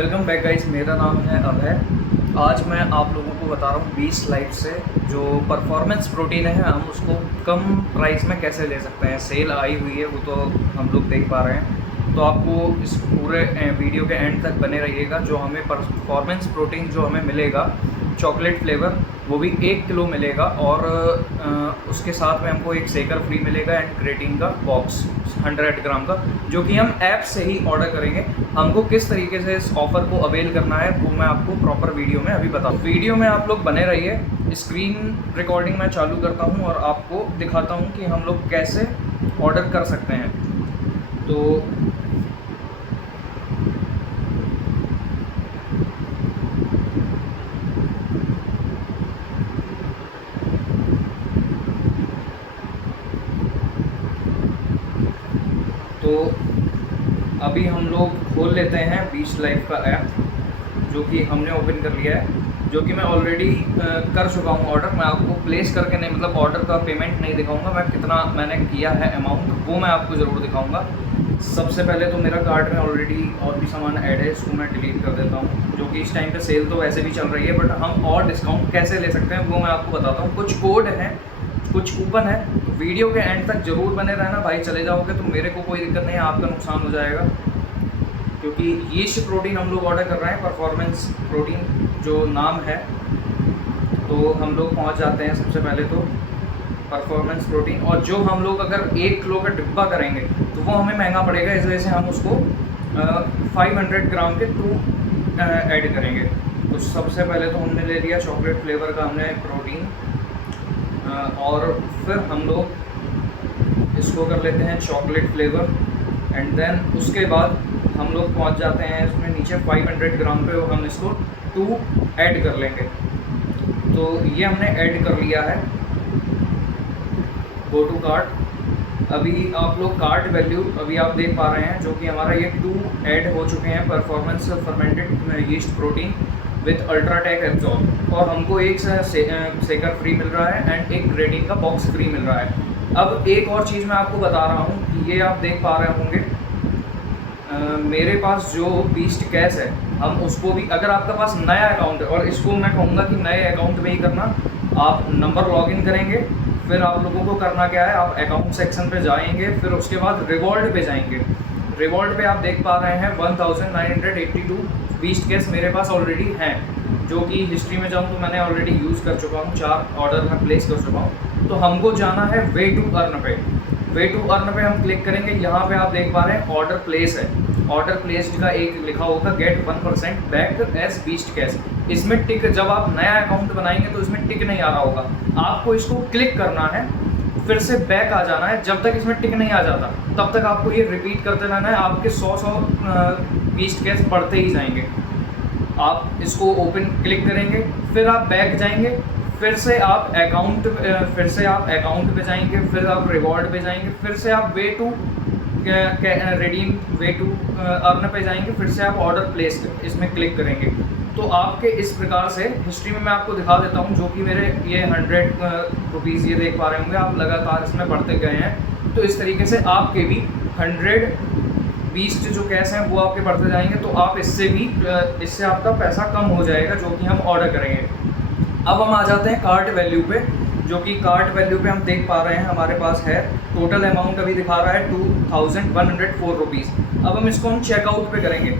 Welcome back guys, मेरा नाम है अभय। आज मैं आप लोगों को बता रहा हूँ 20 लाइफ से जो परफॉर्मेंस प्रोटीन है हम उसको कम प्राइस में कैसे ले सकते हैं। सेल आई हुई है, वो तो हम लोग देख पा रहे हैं। तो आपको इस पूरे वीडियो के एंड तक बने रहिएगा। जो हमें परफॉर्मेंस प्रोटीन जो हमें मिलेगा चॉकलेट फ्लेवर, वो भी 1 किलो मिलेगा और उसके साथ में हमको एक शेकर फ्री मिलेगा एंड क्रेटीन का बॉक्स 100 ग्राम का, जो कि हम ऐप से ही ऑर्डर करेंगे। हमको किस तरीके से इस ऑफ़र को अवेल करना है वो मैं आपको प्रॉपर वीडियो में अभी बताऊँ। वीडियो में आप लोग बने रहिए। स्क्रीन रिकॉर्डिंग मैं चालू करता हूँ और आपको दिखाता हूँ कि हम लोग कैसे ऑर्डर कर सकते हैं। तो अभी हम लोग खोल लेते हैं 20 लाइफ का ऐप, जो कि हमने ओपन कर लिया है, जो कि मैं ऑलरेडी कर चुका हूँ ऑर्डर। मैं आपको प्लेस करके नहीं, मतलब ऑर्डर का पेमेंट नहीं दिखाऊंगा। मैं कितना मैंने किया है अमाउंट वो मैं आपको ज़रूर दिखाऊंगा। सबसे पहले तो मेरा कार्ट में ऑलरेडी और भी सामान ऐड है, इसको मैं डिलीट कर देता हूँ। जो कि इस टाइम पे सेल तो वैसे भी चल रही है, बट हम और डिस्काउंट कैसे ले सकते हैं वो मैं आपको बताता हूँ। कुछ कोड हैं, कुछ कूपन है, तो वीडियो के एंड तक ज़रूर बने रहना भाई। चले जाओगे तो मेरे को कोई दिक्कत नहीं है, आपका नुकसान हो जाएगा। क्योंकि यीस्ट प्रोटीन हम लोग ऑर्डर कर रहे हैं, परफॉर्मेंस प्रोटीन जो नाम है। तो हम लोग पहुंच जाते हैं सबसे पहले तो परफॉर्मेंस प्रोटीन। और जो हम लोग अगर 1 किलो का डिब्बा करेंगे तो वो हमें महंगा पड़ेगा, इस वजह से हम उसको 500 ग्राम के 2 ऐड करेंगे। तो सबसे पहले तो हमने ले लिया चॉकलेट फ्लेवर का हमने प्रोटीन, और फिर हम लोग इसको कर लेते हैं चॉकलेट फ्लेवर। एंड देन उसके बाद हम लोग पहुंच जाते हैं इसमें नीचे 500 ग्राम पे, हम इसको 2 ऐड कर लेंगे। तो ये हमने ऐड कर लिया है। Go to cart. अभी आप लोग कार्ट वैल्यू अभी आप देख पा रहे हैं, जो कि हमारा ये 2 ऐड हो चुके हैं performance fermented yeast protein with UltraTech absorb. और हमको एक शेकर फ्री मिल रहा है एंड एक क्रेटीन का बॉक्स फ्री मिल रहा है। अब एक और चीज़ मैं आपको बता रहा हूँ कि ये आप देख पा रहे होंगे, मेरे पास जो बीस्ट कैश है, हम उसको भी, अगर आपका पास नया अकाउंट है, और इसको मैं कहूँगा कि नए अकाउंट में ही करना। आप नंबर लॉगिन करेंगे, फिर आप लोगों को करना क्या है, आप अकाउंट सेक्शन पे जाएंगे, फिर उसके बाद रिवॉर्ड पे जाएंगे। रिवॉर्ड पे आप देख पा रहे हैं 1982 बीस्ट कैश मेरे पास ऑलरेडी हैं, जो कि हिस्ट्री में जाऊँ तो मैंने ऑलरेडी यूज़ कर चुका हूँ, 4 ऑर्डर में प्लेस कर चुका हूँ। तो हमको जाना है वे टू अर्न पे। वे टू अर्न पे हम क्लिक करेंगे। यहाँ पे आप देख पा रहे हैं ऑर्डर प्लेस है। ऑर्डर प्लेस्ड का एक लिखा होगा get 1% back as beast cash. इसमें टिक, जब आप नया अकाउंट बनाएंगे तो इसमें टिक नहीं आ रहा होगा, आपको इसको क्लिक करना है, फिर से बैक आ जाना है। जब तक इसमें टिक नहीं आ जाता तब तक आपको ये रिपीट करते रहना है। आपके 100 बीस्ट कैश बढ़ते ही जाएंगे। आप इसको ओपन क्लिक करेंगे, फिर आप बैक जाएंगे, फिर से आप अकाउंट पे जाएंगे, फिर आप रिवॉर्ड पे जाएंगे, फिर से आप way to redeem way to earn पे जाएंगे, फिर से आप ऑर्डर प्लेस इसमें क्लिक करेंगे। तो आपके इस प्रकार से हिस्ट्री में मैं आपको दिखा देता हूँ, जो कि मेरे ये 100 रुपीज़ ये देख पा रहे होंगे आप, लगातार इसमें बढ़ते गए हैं। तो इस तरीके से आपके भी 100 बीस्ट जो कैश हैं वो आपके बढ़ते जाएंगे। तो आप इससे आपका पैसा कम हो जाएगा, जो कि हम ऑर्डर करेंगे। अब हम आ जाते हैं कार्ट वैल्यू पे, जो कि कार्ट वैल्यू पे हम देख पा रहे हैं हमारे पास है टोटल अमाउंट अभी दिखा रहा है 2104 रुपीज़। अब हम इसको हम चेकआउट पे करेंगे।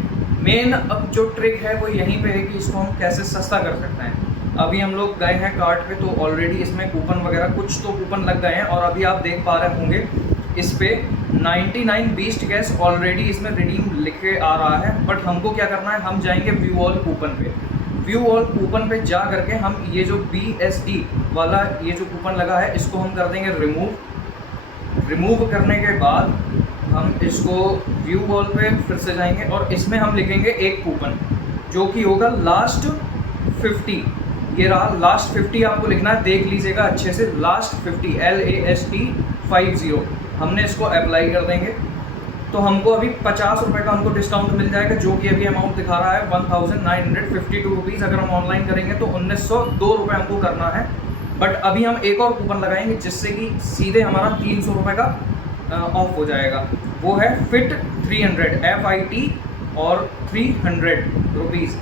मेन अब जो ट्रिक है वो यहीं पे है कि इसको हम कैसे सस्ता कर सकते हैं। अभी हम लोग गए हैं कार्ट पे, तो ऑलरेडी इसमें कूपन वगैरह कुछ तो कूपन लग गए हैं, और अभी आप देख पा रहे होंगे इस पे 99 बीस्ट कैश ऑलरेडी इसमें रिडीम लिखे आ रहा है। बट हमको क्या करना है, हम जाएंगे व्यू ऑल कूपन पे। व्यू ऑल कूपन पे जा करके हम ये जो BSD वाला ये जो कूपन लगा है इसको हम कर देंगे रिमूव करने के बाद हम इसको व्यू ऑल पे फिर से जाएंगे, और इसमें हम लिखेंगे एक कूपन, जो कि होगा लास्ट 50। ये रहा लास्ट 50, आपको लिखना है, देख लीजिएगा अच्छे से, लास्ट 50 LAST 50। हमने इसको अप्लाई कर देंगे। तो हमको अभी 50 रुपये का हमको डिस्काउंट मिल जाएगा, जो कि अभी अमाउंट दिखा रहा है 1952 रुपीज़। अगर हम ऑनलाइन करेंगे तो 1902 रुपये हमको करना है। बट अभी हम एक और कूपन लगाएंगे, जिससे कि सीधे हमारा 300 रुपये का ऑफ हो जाएगा। वो है FIT 300 FIT और 300 रुपीज़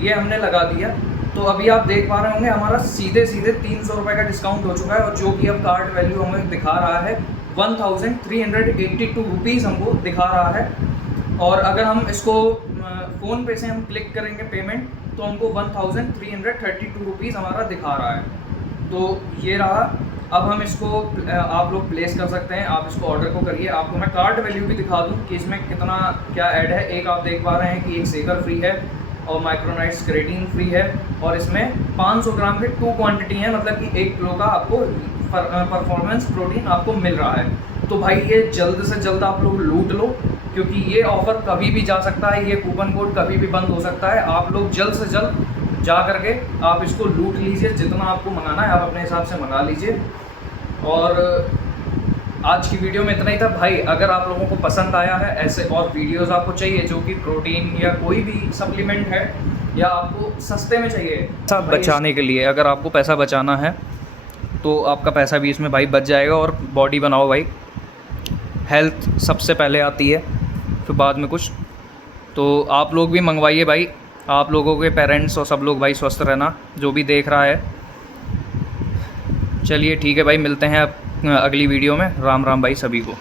ये हमने लगा दिया। तो अभी आप देख पा रहे होंगे हमारा सीधे 300 रुपये का डिस्काउंट हो चुका है, और जो कि अब कार्ट वैल्यू हमें दिखा रहा है 1382 रुपीज़ हमको दिखा रहा है। और अगर हम इसको फ़ोन पे से हम क्लिक करेंगे पेमेंट, तो हमको 1332 रुपीज़ हमारा दिखा रहा है। तो ये रहा। अब हम इसको आप लोग प्लेस कर सकते हैं, आप इसको ऑर्डर को करिए। आपको मैं कार्ट वैल्यू भी दिखा दूं कि इसमें कितना क्या ऐड है। एक आप देख पा रहे हैं कि एक शेकर फ्री है और माइक्रोनाइट्स क्रेटीन फ्री है, और इसमें 500 ग्राम के 2 क्वांटिटी है, मतलब कि 1 किलो का आपको परफॉर्मेंस प्रोटीन आपको मिल रहा है। तो भाई ये जल्द से जल्द आप लोग लूट लो, क्योंकि ये ऑफ़र कभी भी जा सकता है, ये कूपन कोड कभी भी बंद हो सकता है। आप लोग जल्द से जल्द जा करके आप इसको लूट लीजिए, जितना आपको मंगाना है आप अपने हिसाब से मंगा लीजिए। और आज की वीडियो में इतना ही था भाई। अगर आप लोगों को पसंद आया है, ऐसे और वीडियोस आपको चाहिए जो कि प्रोटीन या कोई भी सप्लीमेंट है, या आपको सस्ते में चाहिए पैसा बचाने के लिए, अगर आपको पैसा बचाना है तो आपका पैसा भी इसमें भाई बच जाएगा। और बॉडी बनाओ भाई, हेल्थ सबसे पहले आती है, फिर बाद में कुछ। तो आप लोग भी मंगवाइए भाई, आप लोगों के पेरेंट्स और सब लोग भाई स्वस्थ रहना, जो भी देख रहा है। चलिए ठीक है भाई, मिलते हैं अब अगली वीडियो में। राम राम भाई सभी को।